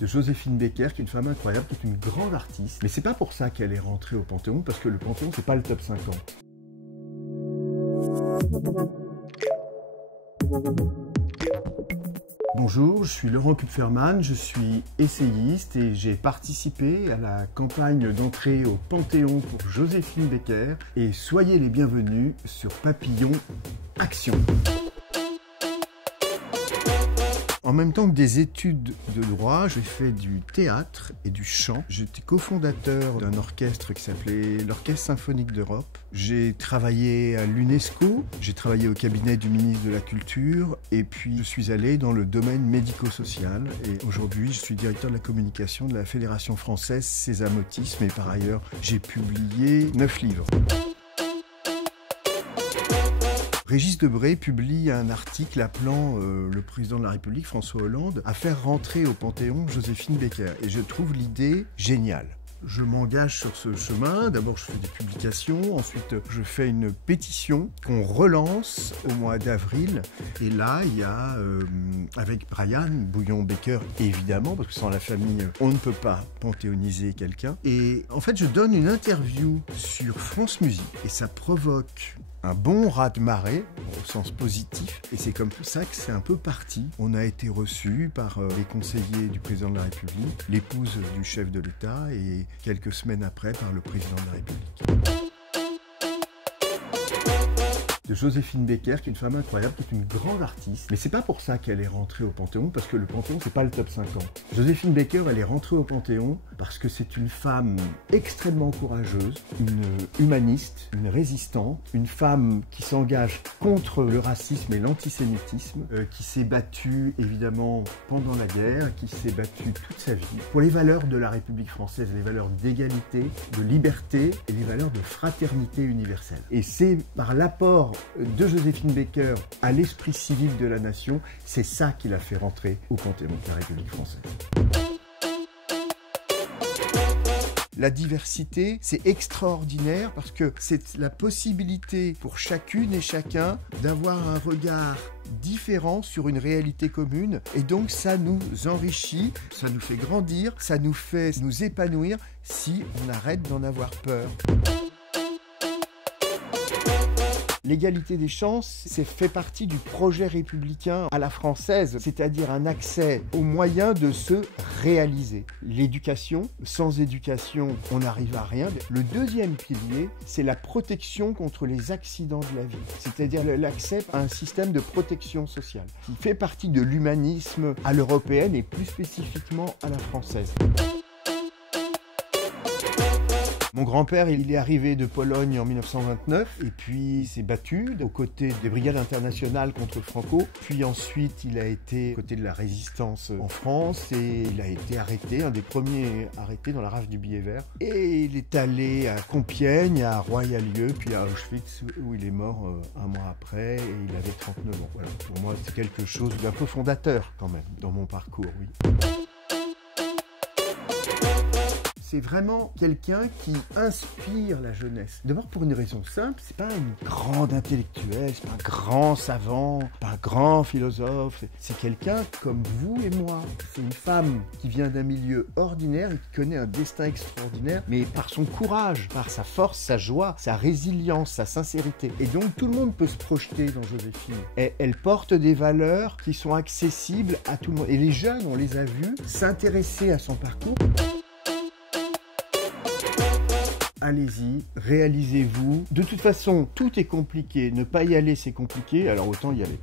de Joséphine Baker, qui est une femme incroyable, qui est une grande artiste. Mais c'est pas pour ça qu'elle est rentrée au Panthéon, parce que le Panthéon, c'est pas le top 50. Bonjour, je suis Laurent Kupferman, je suis essayiste et j'ai participé à la campagne d'entrée au Panthéon pour Joséphine Baker. Et soyez les bienvenus sur Papillon Action. En même temps que des études de droit, j'ai fait du théâtre et du chant. J'étais cofondateur d'un orchestre qui s'appelait l'Orchestre Symphonique d'Europe. J'ai travaillé à l'UNESCO, j'ai travaillé au cabinet du ministre de la Culture et puis je suis allé dans le domaine médico-social. Et aujourd'hui, je suis directeur de la communication de la Fédération française Sésame Autisme et par ailleurs, j'ai publié 9 livres. Régis Debray publie un article appelant le président de la République, François Hollande, à faire rentrer au Panthéon Joséphine Baker. Et je trouve l'idée géniale. Je m'engage sur ce chemin. D'abord, je fais des publications. Ensuite, je fais une pétition qu'on relance au mois d'avril. Et là, il y a, avec Brian Bouillon-Baker, évidemment, parce que sans la famille, on ne peut pas panthéoniser quelqu'un. Et en fait, je donne une interview sur France Musique. Et ça provoque un bon raz-de-marée, au sens positif, et c'est comme ça que c'est un peu parti. On a été reçus par les conseillers du président de la République, l'épouse du chef de l'État, et quelques semaines après par le président de la République. De Joséphine Baker, qui est une femme incroyable, qui est une grande artiste. Mais c'est pas pour ça qu'elle est rentrée au Panthéon, parce que le Panthéon, c'est pas le top 50. Joséphine Baker, elle est rentrée au Panthéon parce que c'est une femme extrêmement courageuse, une humaniste, une résistante, une femme qui s'engage contre le racisme et l'antisémitisme, qui s'est battue, évidemment, pendant la guerre, qui s'est battue toute sa vie pour les valeurs de la République française, les valeurs d'égalité, de liberté et les valeurs de fraternité universelle. Et c'est par l'apport de Joséphine Baker à l'esprit civique de la nation, c'est ça qui l'a fait rentrer au Panthéon de la République française. La diversité, c'est extraordinaire parce que c'est la possibilité pour chacune et chacun d'avoir un regard différent sur une réalité commune et donc ça nous enrichit, ça nous fait grandir, ça nous fait nous épanouir si on arrête d'en avoir peur. L'égalité des chances, c'est fait partie du projet républicain à la française, c'est-à-dire un accès aux moyens de se réaliser. L'éducation, sans éducation, on n'arrive à rien. Le deuxième pilier, c'est la protection contre les accidents de la vie, c'est-à-dire l'accès à un système de protection sociale, qui fait partie de l'humanisme à l'européenne et plus spécifiquement à la française. Mon grand-père, il est arrivé de Pologne en 1929 et puis il s'est battu aux côtés des brigades internationales contre Franco. Puis ensuite, il a été aux côtés de la résistance en France et il a été arrêté, un des premiers arrêtés dans la rafle du billet vert. Et il est allé à Compiègne, à Royal-Lieu, puis à Auschwitz où il est mort un mois après et il avait 39 ans. Voilà. Pour moi, c'est quelque chose d'un peu fondateur quand même dans mon parcours, oui. C'est vraiment quelqu'un qui inspire la jeunesse. D'abord pour une raison simple, c'est pas une grande intellectuelle, c'est pas un grand savant, pas un grand philosophe. C'est quelqu'un comme vous et moi. C'est une femme qui vient d'un milieu ordinaire et qui connaît un destin extraordinaire, mais par son courage, par sa force, sa joie, sa résilience, sa sincérité. Et donc tout le monde peut se projeter dans Joséphine. Elle porte des valeurs qui sont accessibles à tout le monde. Et les jeunes, on les a vus s'intéresser à son parcours. Allez-y, réalisez-vous. De toute façon, tout est compliqué. Ne pas y aller, c'est compliqué, alors autant y aller.